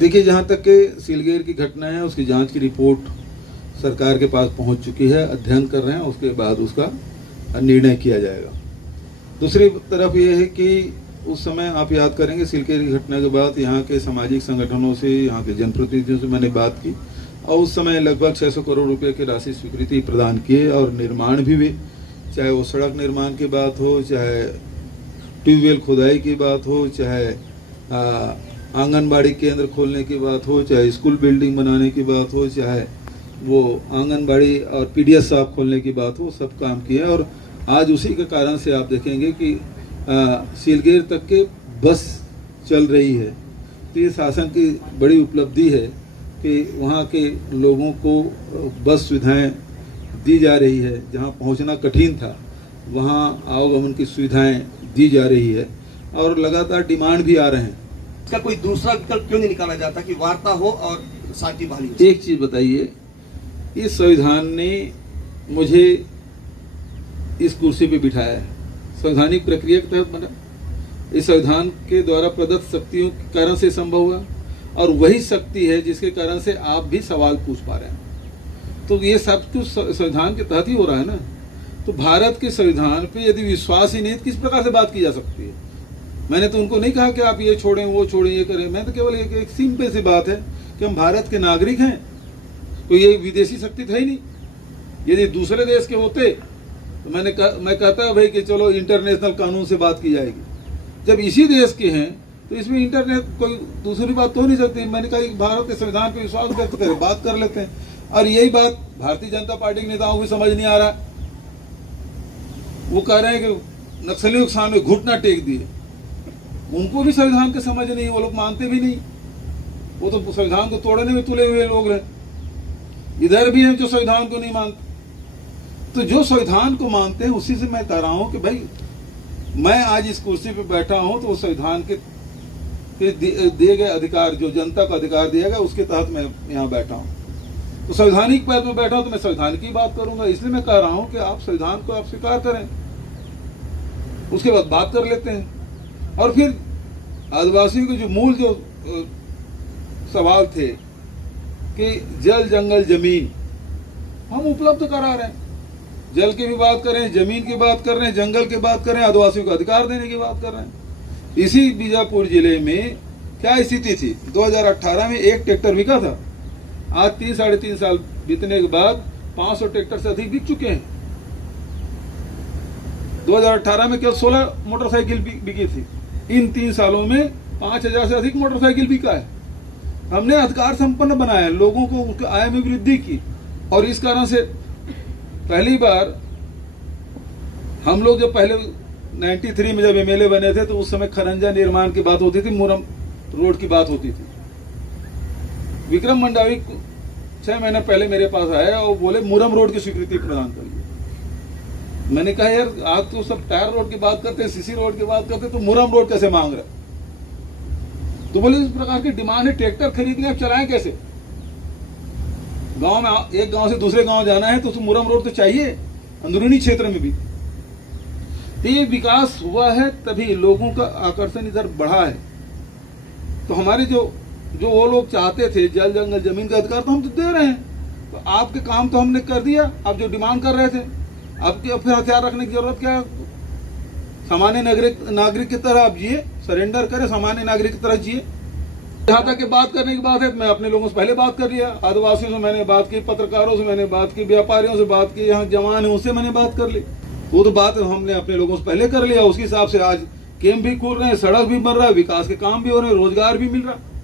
देखिए, जहाँ तक के सीलगेर की घटना है उसकी जांच की रिपोर्ट सरकार के पास पहुँच चुकी है, अध्ययन कर रहे हैं, उसके बाद उसका निर्णय किया जाएगा। दूसरी तरफ ये है कि उस समय आप याद करेंगे सीलगेर की घटना के बाद यहाँ के सामाजिक संगठनों से, यहाँ के जनप्रतिनिधियों से मैंने बात की और उस समय लगभग 600 करोड़ रुपए की राशि स्वीकृति प्रदान किए और निर्माण भी हुए, चाहे वो सड़क निर्माण की बात हो, चाहे ट्यूबवेल खुदाई की बात हो, चाहे आंगनबाड़ी केंद्र खोलने की बात हो, चाहे स्कूल बिल्डिंग बनाने की बात हो, चाहे वो आंगनबाड़ी और पीडीएस साहब खोलने की बात हो, सब काम किया। और आज उसी के कारण से आप देखेंगे कि सीलगेर तक के बस चल रही है। तो ये शासन की बड़ी उपलब्धि है कि वहाँ के लोगों को बस सुविधाएं दी जा रही है, जहाँ पहुँचना कठिन था वहाँ आवागमन की सुविधाएं दी जा रही है और लगातार डिमांड भी आ रहे हैं। इसका कोई दूसरा विकल्प क्यों नहीं निकाला जाता कि वार्ता हो और शांति बहाली हो? एक चीज बताइए, इस संविधान ने मुझे इस कुर्सी पे बिठाया है, संवैधानिक प्रक्रिया के तहत बना, इस संविधान के द्वारा प्रदत्त शक्तियों के कारण से संभव हुआ और वही शक्ति है जिसके कारण से आप भी सवाल पूछ पा रहे हैं। तो ये सब कुछ संविधान के तहत ही हो रहा है ना। तो भारत के संविधान पे यदि विश्वास ही नहीं तो किस प्रकार से बात की जा सकती है? मैंने तो उनको नहीं कहा कि आप ये छोड़ें, वो छोड़ें, ये करें। मैं तो केवल एक सिंपल सी बात है कि हम भारत के नागरिक हैं, तो ये विदेशी शक्ति था ही नहीं। यदि दूसरे देश के होते तो मैं कहता भाई कि चलो इंटरनेशनल कानून से बात की जाएगी। जब इसी देश के हैं तो इसमें इंटरनेट कोई दूसरी बात तो हो नहीं सकती। मैंने कहा भारत के संविधान पर विश्वास व्यक्त करें, बात कर लेते हैं। और यही बात भारतीय जनता पार्टी के नेताओं को समझ नहीं आ रहा। वो कह रहे हैं कि नक्सलियों के सामने घुटना टेक दिए। उनको भी संविधान के समझ नहीं, वो लोग मानते भी नहीं। वो तो संविधान को तोड़ने में तुले हुए लोग हैं। इधर भी हैं जो संविधान को नहीं मानते। तो जो संविधान को मानते हैं उसी से मैं कह रहा हूं कि भाई मैं आज इस कुर्सी पे बैठा हूं तो वो संविधान के दिए गए अधिकार, जो जनता का अधिकार दिया गया, उसके तहत मैं यहाँ बैठा हूं। तो संवैधानिक पद में बैठा हूं तो मैं संविधान की बात करूंगा। इसलिए मैं कह रहा हूं कि आप संविधान को आप स्वीकार करें, उसके बाद बात कर लेते हैं। और फिर आदिवासियों के जो मूल जो सवाल थे कि जल, जंगल, जमीन हम उपलब्ध करा रहे हैं। जल की भी बात करें, जमीन की बात कर रहे हैं, जंगल की बात कर रहे हैं, आदिवासियों को अधिकार देने की बात कर रहे हैं। इसी बीजापुर जिले में क्या स्थिति थी? 2018 में एक ट्रैक्टर बिका था। आज 3-3.5 साल बीतने के बाद 500 ट्रैक्टर से अधिक बिक चुके हैं। 2018 में केवल 16 मोटरसाइकिल बिकी थी। इन 3 सालों में 5000 से अधिक मोटरसाइकिल बिका है। हमने अधिकार संपन्न बनाया, लोगों को उनके आय में वृद्धि की। और इस कारण से पहली बार हम लोग जब पहले 93 में जब एमएलए बने थे तो उस समय खरंजा निर्माण की बात होती थी, मुरम रोड की बात होती थी। विक्रम मंडावी 6 महीने पहले मेरे पास आया और बोले मुरम रोड की स्वीकृति प्रदान करिए। मैंने कहा यार आज तो सब टायर रोड की बात करते हैं, सीसी रोड की बात करते हैं, तो मुरम रोड कैसे मांग रहे? तो बोले इस प्रकार की डिमांड है, ट्रैक्टर खरीदने आप चलाएं कैसे? गांव में एक गांव से दूसरे गांव जाना है तो मुरम रोड तो चाहिए, अंदरूनी क्षेत्र में भी। तो ये विकास हुआ है, तभी लोगों का आकर्षण इधर बढ़ा है। तो हमारे जो वो लोग चाहते थे जल, जंगल, जमीन का अधिकार, तो हम तो दे रहे हैं। तो आपके काम तो हमने कर दिया। आप जो डिमांड कर रहे थे, आपके फिर हथियार रखने की जरूरत क्या है? सामान्य नागरिक की तरह आप जिए, सरेंडर करें, सामान्य नागरिक की तरह जिए। जहाँ तक बात करने की बात है, मैं अपने लोगों से पहले बात कर लिया। आदिवासियों से मैंने बात की, पत्रकारों से मैंने बात की, व्यापारियों से बात की, यहाँ जवान है उससे मैंने बात कर ली। वो तो बात हमने अपने लोगों से पहले कर लिया। उसके हिसाब से आज कैंप भी खुल रहे हैं, सड़क भी बन रहा है, विकास के काम भी हो रहे हैं, रोजगार भी मिल रहा है।